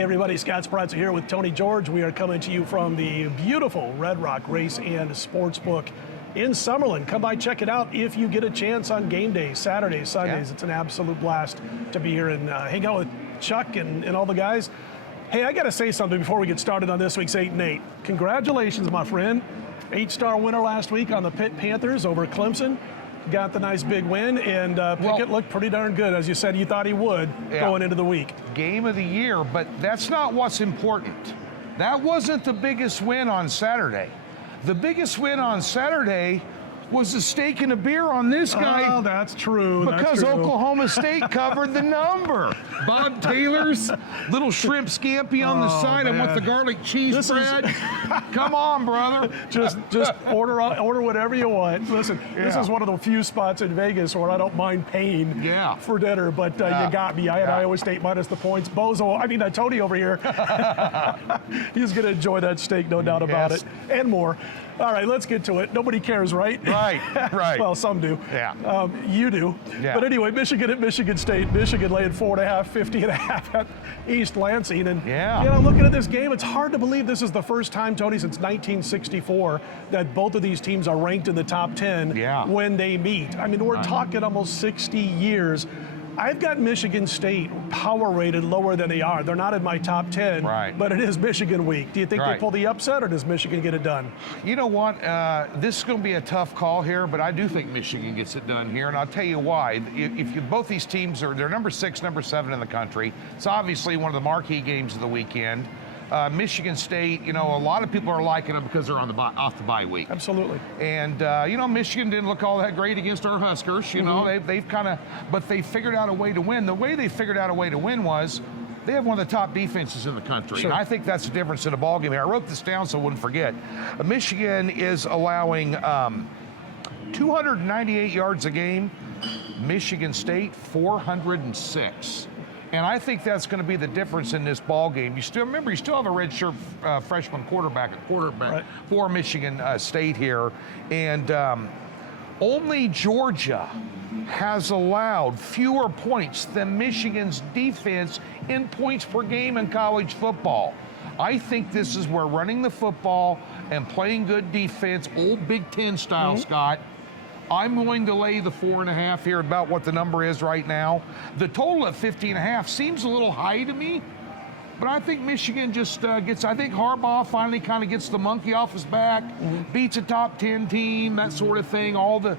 Hey everybody, Scott Spratzer here with Tony George. We are coming to you from the beautiful Red Rock Race and Sportsbook in Summerlin. Come by, check it out if you get a chance on game days, Saturdays, Sundays. Yeah. It's an absolute blast to be here and hang out with Chuck and all the guys. Hey, I got to say something before we get started on this week's 8 and 8. Congratulations, my friend. 8-star winner last week on the Pitt Panthers over Clemson. Got the nice big win, and Pickett looked pretty darn good, as you said you thought he would going into the week. Game of the year, but that's not what's important. That wasn't the biggest win on Saturday. The biggest win on Saturday was the steak and a beer on this guy. Oh, that's true. Because Oklahoma State covered the number. Bob Taylor's little shrimp scampi on the side. Man. I want the garlic cheese bread. Come on, brother. Just order whatever you want. Listen, this is one of the few spots in Vegas where I don't mind paying for dinner, but you got me. I had Iowa State minus the points. Tony over here, he's going to enjoy that steak, no doubt about it, and more. All right, let's get to it. Nobody cares, right? Right. Well, some do. Yeah. You do. Yeah. But anyway, Michigan at Michigan State. Michigan laying 4.5, 50.5 at East Lansing. And looking at this game, it's hard to believe this is the first time, Tony, since 1964 that both of these teams are ranked in the top 10 when they meet. I mean, we're talking almost 60 years. I've got Michigan State power rated lower than they are. They're not in my top 10, but it is Michigan week. Do you think they pull the upset, or does Michigan get it done? You know what? This is going to be a tough call here, but I do think Michigan gets it done here, and I'll tell you thhy. Both these teams they're number 6, number 7 in the country. It's obviously one of the marquee games of the weekend. Michigan State, a lot of people are liking them because they're on off the bye week. Absolutely. And Michigan didn't look all that great against our Huskers. They've kind of, but they figured out a way to win. The way they figured out a way to win was they have one of the top defenses in the country. And I think that's the difference in a ball game here. I wrote this down so I wouldn't forget. Michigan is allowing 298 yards a game. Michigan State 406. And I think that's going to be the difference in this ball game. You still have a redshirt freshman quarterback for Michigan State here, and only Georgia has allowed fewer points than Michigan's defense in points per game in college football. I think this is where running the football and playing good defense, old Big Ten style, Scott. I'm going to lay the 4.5 here, about what the number is right now. The total at 50.5 seems a little high to me, but I think Michigan just I think Harbaugh finally kind of gets the monkey off his back, beats a top 10 team, that sort of thing. All the,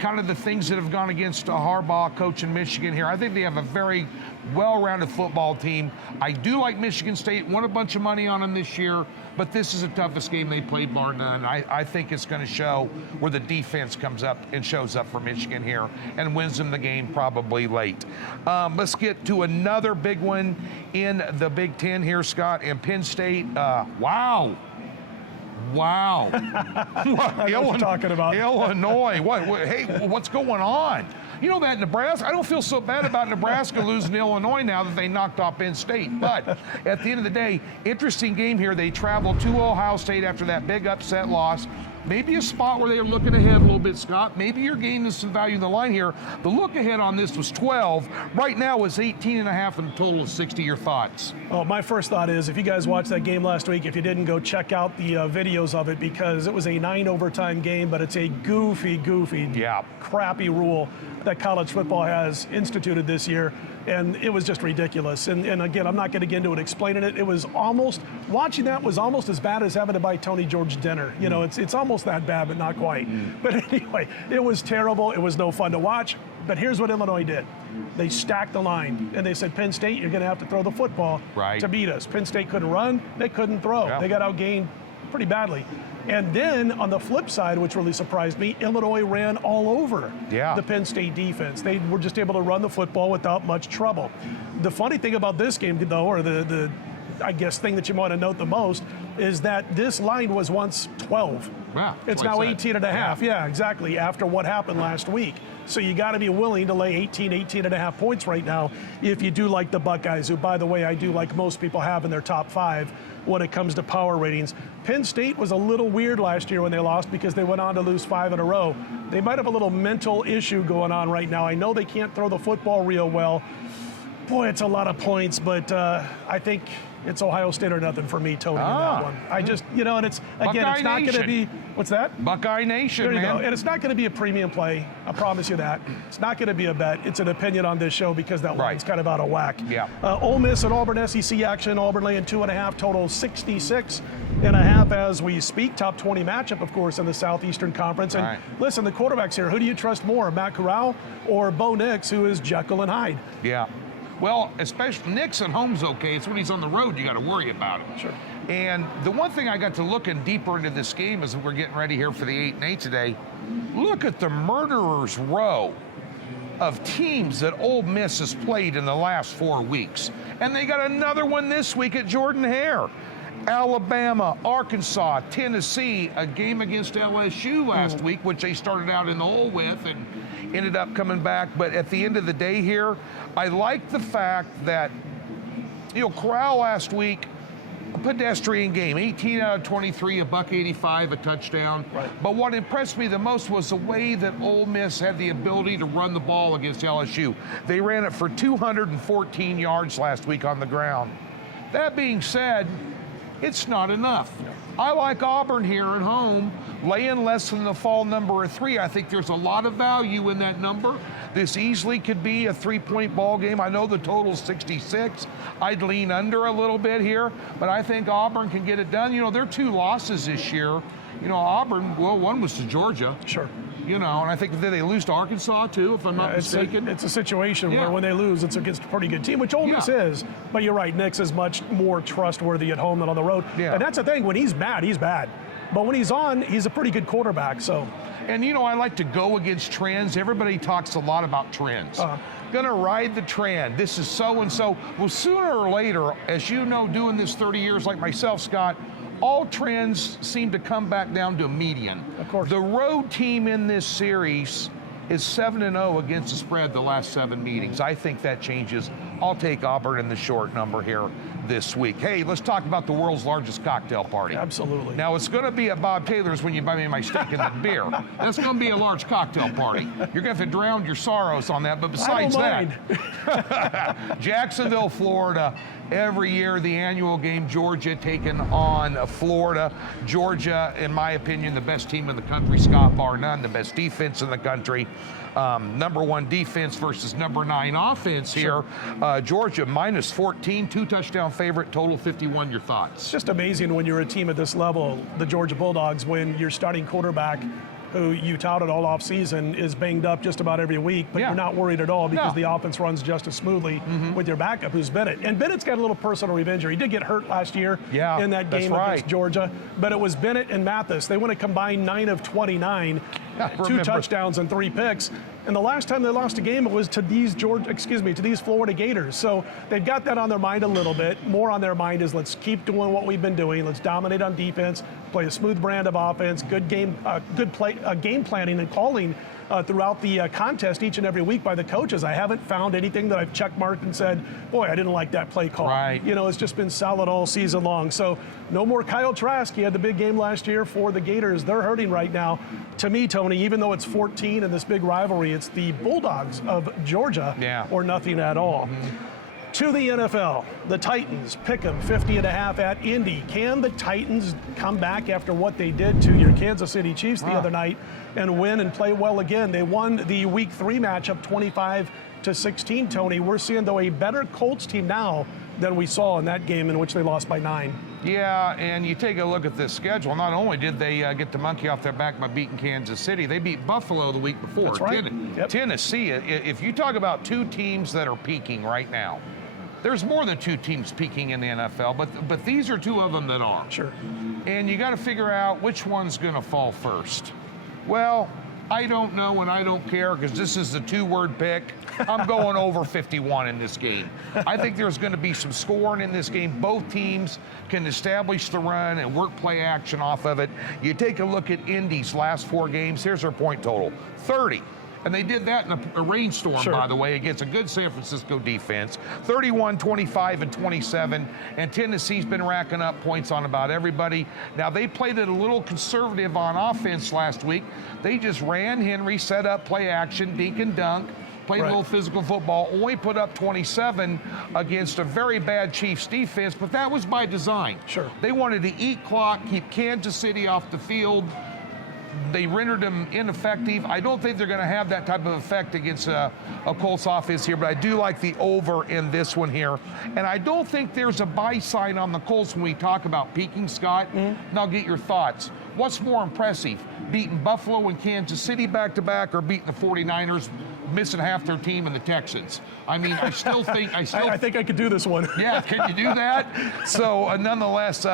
kind of the things that have gone against Harbaugh coaching Michigan here. I think they have a very well-rounded football team. I do like Michigan State, won a bunch of money on them this year, but this is the toughest game they played, bar none. I think it's going to show where the defense comes up and shows up for Michigan here and wins them the game probably late. Let's get to another big one in the Big Ten here, Scott, and Penn State. Wow. What you're talking about. Illinois. Hey, what's going on? You know that Nebraska, I don't feel so bad about Nebraska losing to Illinois now that they knocked off Penn State. But at the end of the day, interesting game here. They traveled to Ohio State after that big upset loss. Maybe a spot where they were looking ahead a little bit, Scott. Maybe you're gaining some value in the line here. The look ahead on this was 12. Right now it's 18.5 and a total of 60. Your thoughts? Oh, my first thought is, if you guys watched that game last week, if you didn't, go check out the videos of it, because it was a 9 overtime game, but it's a goofy, crappy rule that college football has instituted this year, and it was just ridiculous. And again, I'm not going to get into it explaining it. It was almost, watching that was almost as bad as having to buy Tony George dinner. It's almost that bad, but not quite. But anyway, it was terrible. It was no fun to watch. But here's what Illinois did. They stacked the line, and they said, Penn State, you're going to have to throw the football to beat us. Penn State couldn't run. They couldn't throw. They got outgained pretty badly. And then on the flip side, which really surprised me, Illinois ran all over the Penn State defense. They were just able to run the football without much trouble. The funny thing about this game, though, or the I guess thing that you want to note the most, is that this line was once 12. It's now 18.5. Yeah, exactly, after what happened last week. So you got to be willing to lay 18.5 points right now if you do like the Buckeyes, who, by the way, I do like most people have in their top 5 when it comes to power ratings. Penn State was a little weird last year when they lost because they went on to lose 5 in a row. They might have a little mental issue going on right now. I know they can't throw the football real well, Boy, it's a lot of points, but I think it's Ohio State or nothing for me, Tony, in that one. I just, and it's, again, Buckeye it's not going to be, what's that? Buckeye Nation, There you man. go. And it's not going to be a premium play. I promise you that. It's not going to be a bet. It's an opinion on this show because that line's kind of out of whack. Yeah. Ole Miss and Auburn SEC action. Auburn laying 2.5, total 66.5 as we speak. Top 20 matchup, of course, in the Southeastern Conference. And listen, the quarterbacks here, who do you trust more, Matt Corral or Bo Nix, who is Jekyll and Hyde? Yeah. Well, especially Nix at home's okay. It's when he's on the road you got to worry about it. Sure. And the one thing I got to looking deeper into this game as we're getting ready here for the 8-8 today, look at the murderer's row of teams that Ole Miss has played in the last 4 weeks. And they got another one this week at Jordan-Hare. Alabama, Arkansas, Tennessee, a game against LSU last week, which they started out in the hole with and ended up coming back. But at the end of the day here, I like the fact that, Corral last week, a pedestrian game, 18 out of 23, $185, a touchdown. But what impressed me the most was the way that Ole Miss had the ability to run the ball against LSU. They ran it for 214 yards last week on the ground. That being said, it's not enough. I like Auburn here at home, laying less than the fall number of 3. I think there's a lot of value in that number. This easily could be a 3-point ball game. I know the total's 66. I'd lean under a little bit here, but I think Auburn can get it done. Their 2 losses this year, Auburn, well, one was to Georgia. Sure. And I think that they lose to Arkansas too, if I'm not mistaken. It's a situation where when they lose, it's against a pretty good team, which Ole Miss is. But you're right, Nix is much more trustworthy at home than on the road. And that's the thing, when he's bad, he's bad. But when he's on, he's a pretty good quarterback. So. And I like to go against trends. Everybody talks a lot about trends. Gonna ride the trend. This is so-and-so. Well, sooner or later, as you know, doing this 30 years like myself, Scott, all trends seem to come back down to a median. Of course. The road team in this series is 7-0 against the spread the last 7 meetings. I think that changes. I'll take Auburn in the short number here this week. Hey, let's talk about the world's largest cocktail party. Absolutely. Now, it's going to be at Bob Taylor's when you buy me my steak and the beer. That's going to be a large cocktail party. You're going to have to drown your sorrows on that, but besides that, Jacksonville, Florida, every year the annual game, Georgia taking on Florida. Georgia, in my opinion, the best team in the country, Scott, bar none, the best defense in the country. Number 1 defense versus number 9 offense here. Georgia minus 14, 2-touchdown favorite, total 51. Your thoughts? It's just amazing when you're a team at this level, the Georgia Bulldogs, when your starting quarterback, who you touted all off season, is banged up just about every week, but you're not worried at all because the offense runs just as smoothly with your backup, who's Bennett. And Bennett's got a little personal revenge here. He did get hurt last year in that game against Georgia, but it was Bennett and Mathis. They went a combined 9 of 29, 2 touchdowns and 3 picks. And the last time they lost a game, it was to these Florida Gators. So they've got that on their mind a little bit. More on their mind is let's keep doing what we've been doing. Let's dominate on defense, play a smooth brand of offense, good game planning and calling throughout the contest each and every week by the coaches. I haven't found anything that I've checkmarked and said, boy, I didn't like that play call. It's just been solid all season long. So no more Kyle Trask. He had the big game last year for the Gators. They're hurting right now. To me, Tony, even though it's 14 in this big rivalry, it's the Bulldogs of Georgia or nothing at all. To the NFL, the Titans pick them 50.5 at Indy. Can the Titans come back after what they did to your Kansas City Chiefs the other night and win and play well again? They won the Week 3 matchup 25-16, Tony. We're seeing, though, a better Colts team now than we saw in that game in which they lost by 9. Yeah, and you take a look at this schedule. Not only did they get the monkey off their back by beating Kansas City, they beat Buffalo the week before. That's right. Tennessee, if you talk about 2 teams that are peaking right now, there's more than 2 teams peaking in the NFL, but these are 2 of them that are. Sure. And you got to figure out which one's going to fall first. Well, I don't know and I don't care because this is a 2-word pick. I'm going over 51 in this game. I think there's going to be some scoring in this game. Both teams can establish the run and work play action off of it. You take a look at Indy's last 4 games. Here's their point total, 30. And they did that in a rainstorm, by the way, against a good San Francisco defense. 31, 25, and 27. And Tennessee's been racking up points on about everybody. Now, they played it a little conservative on offense last week. They just ran Henry, set up play action, dink and dunk. played a little physical football, only put up 27 against a very bad Chiefs defense, but that was by design. Sure. They wanted to eat clock, keep Kansas City off the field. They rendered them ineffective. I don't think they're going to have that type of effect against a Colts offense here, but I do like the over in this one here. And I don't think there's a buy sign on the Colts when we talk about peaking, Scott. And I'll get your thoughts. What's more impressive, beating Buffalo and Kansas City back-to-back, or beating the 49ers, missing half their team, and the Texans? I mean, I still think... I think I could do this one. Yeah, can you do that? So, nonetheless...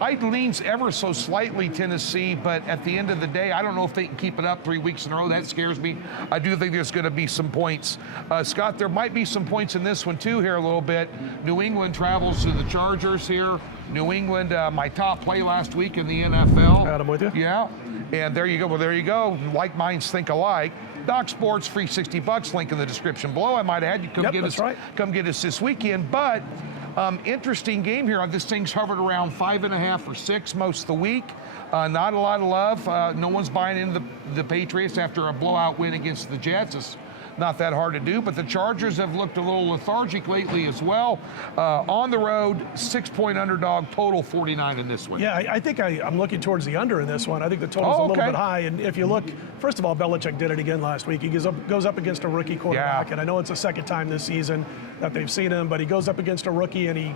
I'd lean ever so slightly Tennessee, but at the end of the day, I don't know if they can keep it up 3 weeks in a row. That scares me. I do think there's going to be some points. Scott, there might be some points in this one too here a little bit. New England travels to the Chargers here. New England, my top play last week in the NFL. Adam, with you? Yeah, and there you go. Well, there you go. Like minds think alike. Doc Sports, free $60. Link in the description below. I might add, you come get us. Right. Come get us this weekend, but. Interesting game here. This thing's hovered around 5.5 or 6 most of the week. Not a lot of love. No one's buying into the Patriots after a blowout win against the Jets. It's not that hard to do, but the Chargers have looked a little lethargic lately as well. On the road, 6-point underdog, total 49 in this one. Yeah, I think I'm looking towards the under in this one. I think the total's a little bit high. And if you look, first of all, Belichick did it again last week. He goes up against a rookie quarterback, and I know it's the second time this season that they've seen him, but he goes up against a rookie and he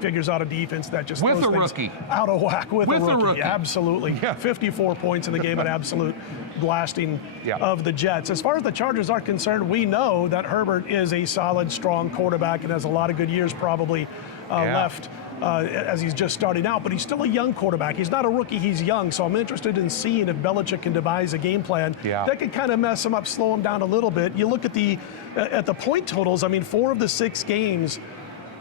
figures out a defense that just with throws a rookie out of whack with a rookie. Absolutely. Yeah. 54 points in the game, an absolute blasting of the Jets. As far as the Chargers are concerned, we know that Herbert is a solid, strong quarterback and has a lot of good years probably left as he's just starting out, but he's still a young quarterback. He's not a rookie, he's young, so I'm interested in seeing if Belichick can devise a game plan that could kind of mess him up, slow him down a little bit. You look at the point totals. I mean, 4 of the 6 games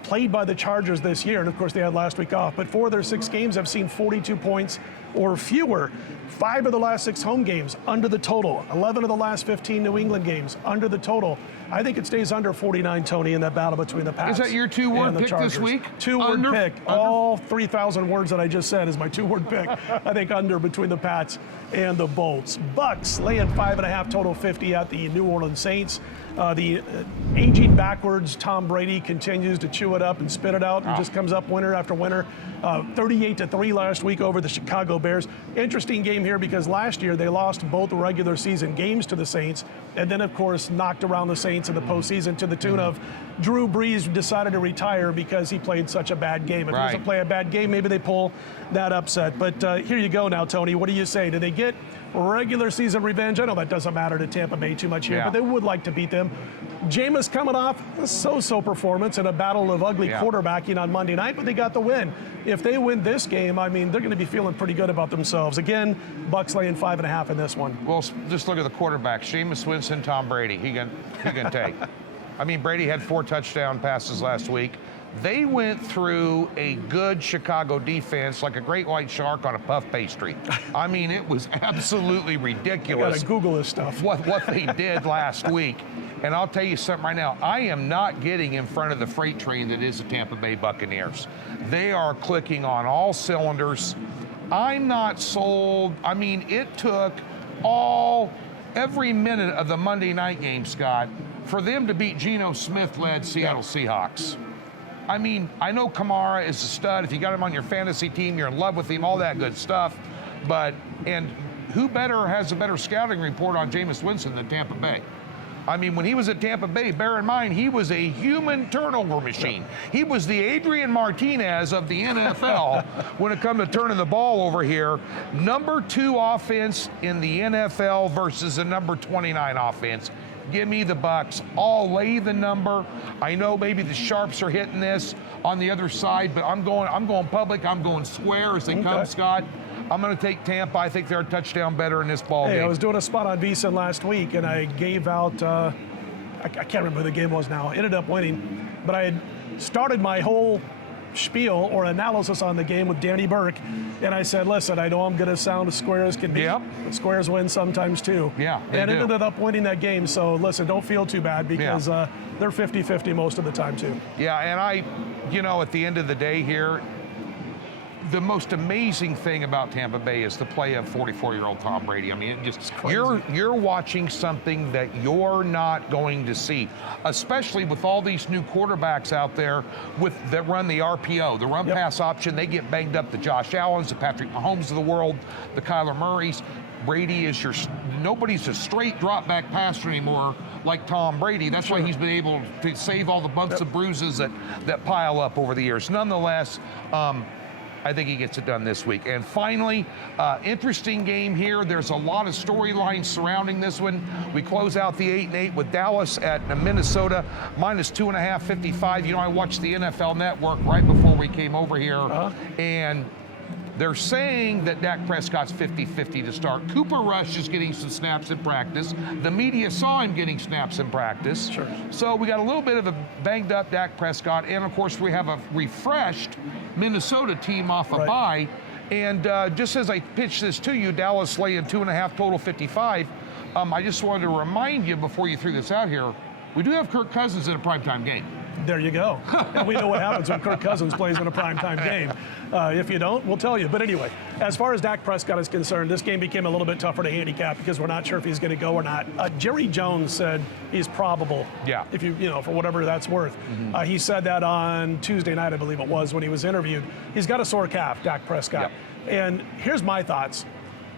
played by the Chargers this year, and of course they had last week off, but 4 of their 6 games have seen 42 points or fewer. 5 of the last 6 home games under the total. 11 of the last 15 New England games under the total. I think it stays under 49, Tony, in that battle between the Pats. Is that your 2-word pick Chargers. this week? 2-word pick. All 3,000 words that I just said is my 2-word pick. I think under between the Pats and the Bolts. Bucks laying 5.5, total 50 at the New Orleans Saints. The aging backwards Tom Brady continues to chew it up and spit it out and just comes up winner after winner. 38-3 last week over the Chicago Bears. Interesting game here because last year they lost both regular season games to the Saints and then, of course, knocked around the Saints in the postseason to the tune of Drew Brees decided to retire because he played such a bad game. If he doesn't play a bad game, maybe they pull that upset. But here you go now, Tony. What do you say? Do they get regular season revenge? I know that doesn't matter to Tampa Bay too much here, but they would like to beat them. Jameis coming off a so-so performance in a battle of ugly quarterbacking on Monday night, but they got the win. If they win this game, I mean, they're going to be feeling pretty good about themselves. Again, Bucks laying 5.5 in this one. Well, just look at the quarterbacks. Jameis Winston, Tom Brady. He can take. I mean, Brady had 4 touchdown passes last week. They went through a good Chicago defense like a great white shark on a puff pastry. I mean, it was absolutely ridiculous. You gotta Google this stuff. What they did last week. And I'll tell you something right now. I am not getting in front of the freight train that is the Tampa Bay Buccaneers. They are clicking on all cylinders. I'm not sold. I mean, it took every minute of the Monday night game, Scott, for them to beat Geno Smith-led Seattle Seahawks. I mean, I know Kamara is a stud. If you got him on your fantasy team, you're in love with him, all that good stuff. And who has a better scouting report on Jameis Winston than Tampa Bay? I mean, when he was at Tampa Bay, bear in mind, he was a human turnover machine. He was the Adrian Martinez of the NFL when it comes to turning the ball over here. Number 2 offense in the NFL versus the number 29 offense. Give me the Bucks. I'll lay the number. I know maybe the sharps are hitting this on the other side, but I'm going public. I'm going square as they come, Scott. I'm going to take Tampa. I think they're a touchdown better in this ball game. I was doing a spot on VSiN last week, and I gave out, I can't remember who the game was now. I ended up winning, but I had started my whole spiel or analysis on the game with Danny Burke, and I said, listen, I know I'm going to sound as square as can be. But squares win sometimes too. And ended up winning that game. So listen, don't feel too bad because they're 50-50 most of the time too. And at the end of the day here, the most amazing thing about Tampa Bay is the play of 44-year-old Tom Brady. I mean, it just you're watching something that you're not going to see, especially with all these new quarterbacks out there that run the RPO, the run pass option. They get banged up. The Josh Allens, the Patrick Mahomes of the world, the Kyler Murrays. Brady is nobody's a straight drop back passer anymore like Tom Brady. That's why he's been able to save all the bumps and bruises that pile up over the years. Nonetheless, I think he gets it done this week. And finally, interesting game here. There's a lot of storylines surrounding this one. We close out the 8-8 with Dallas at Minnesota, -2.5, 55. You know, I watched the NFL Network right before we came over here, and they're saying that Dak Prescott's 50-50 to start. Cooper Rush is getting some snaps in practice. The media saw him getting snaps in practice. Sure. So we got a little bit of a banged up Dak Prescott. And of course, we have a refreshed Minnesota team off a bye. And just as I pitch this to you, Dallas laying 2.5, total 55. I just wanted to remind you before you threw this out here, we do have Kirk Cousins in a primetime game. There you go. And we know what happens when Kirk Cousins plays in a primetime game. If you don't, we'll tell you. But anyway, as far as Dak Prescott is concerned, this game became a little bit tougher to handicap because we're not sure if he's going to go or not. Jerry Jones said he's probable. Yeah. If you know, for whatever that's worth. He said that on Tuesday night, I believe it was, when he was interviewed. He's got a sore calf, Dak Prescott. And here's my thoughts.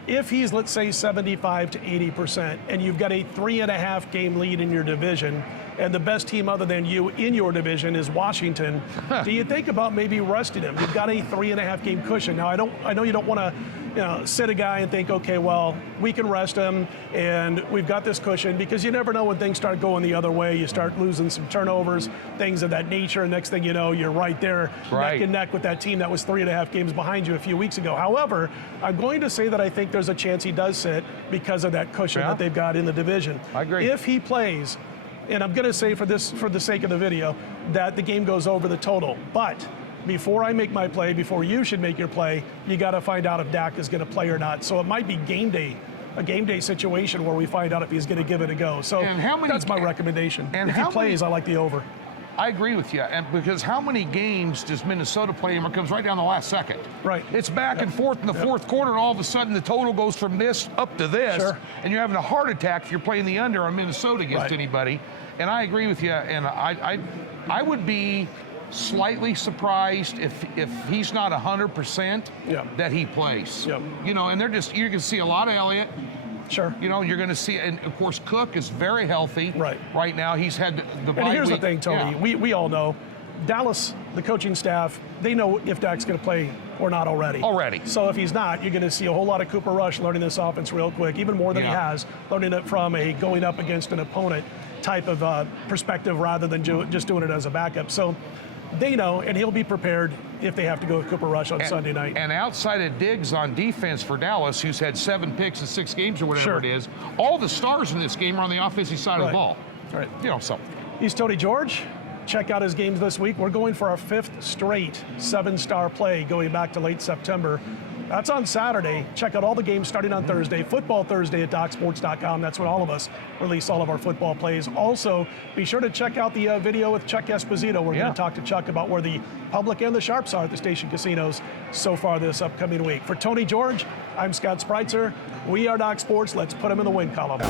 If he's, let's say, 75 to 80%, and you've got a 3.5 game lead in your division, and the best team other than you in your division is Washington, do you think about maybe resting him? You've got a 3.5 game cushion. Now, I know you don't want to sit a guy and think, okay, well, we can rest him, and we've got this cushion, because you never know when things start going the other way. You start losing some turnovers, things of that nature, and next thing you know, you're right there, neck and neck with that team that was 3.5 games behind you a few weeks ago. However, I'm going to say that I think there's a chance he does sit because of that cushion that they've got in the division. I agree. If he plays, and I'm going to say for the sake of the video, that the game goes over the total. But before I make my play, before you should make your play, you got to find out if Dak is going to play or not. So it might be a game day situation where we find out if he's going to give it a go. So that's my recommendation. And if he plays, I like the over. I agree with you, and because how many games does Minnesota play and it comes right down the last second? Right. It's back and forth in the fourth quarter, and all of a sudden the total goes from this up to this, and you're having a heart attack if you're playing the under on Minnesota against anybody. And I agree with you, and I would be slightly surprised if he's not 100% that he plays. You know, and you can see a lot of Elliott. Sure. You know, you're going to see, and of course, Cook is very healthy right now. He's had the bye week. And here's the thing, Tony. We all know, Dallas, the coaching staff, they know if Dak's going to play or not already. So if he's not, you're going to see a whole lot of Cooper Rush learning this offense real quick, even more than he has, learning it from a going up against an opponent type of perspective rather than just doing it as a backup. So they know, and he'll be prepared if they have to go with Cooper Rush on Sunday night. And outside of Diggs on defense for Dallas, who's had 7 picks in 6 games or whatever it is, all the stars in this game are on the offensive side of the ball. You know, so. He's Tony George. Check out his games this week. We're going for our 5th straight 7-star play going back to late September. That's on Saturday. Check out all the games starting on Thursday. Football Thursday at DocSports.com. That's when all of us release all of our football plays. Also, be sure to check out the video with Chuck Esposito. We're going to talk to Chuck about where the public and the sharps are at the station casinos so far this upcoming week. For Tony George, I'm Scott Spreitzer. We are Doc Sports. Let's put him in the win column.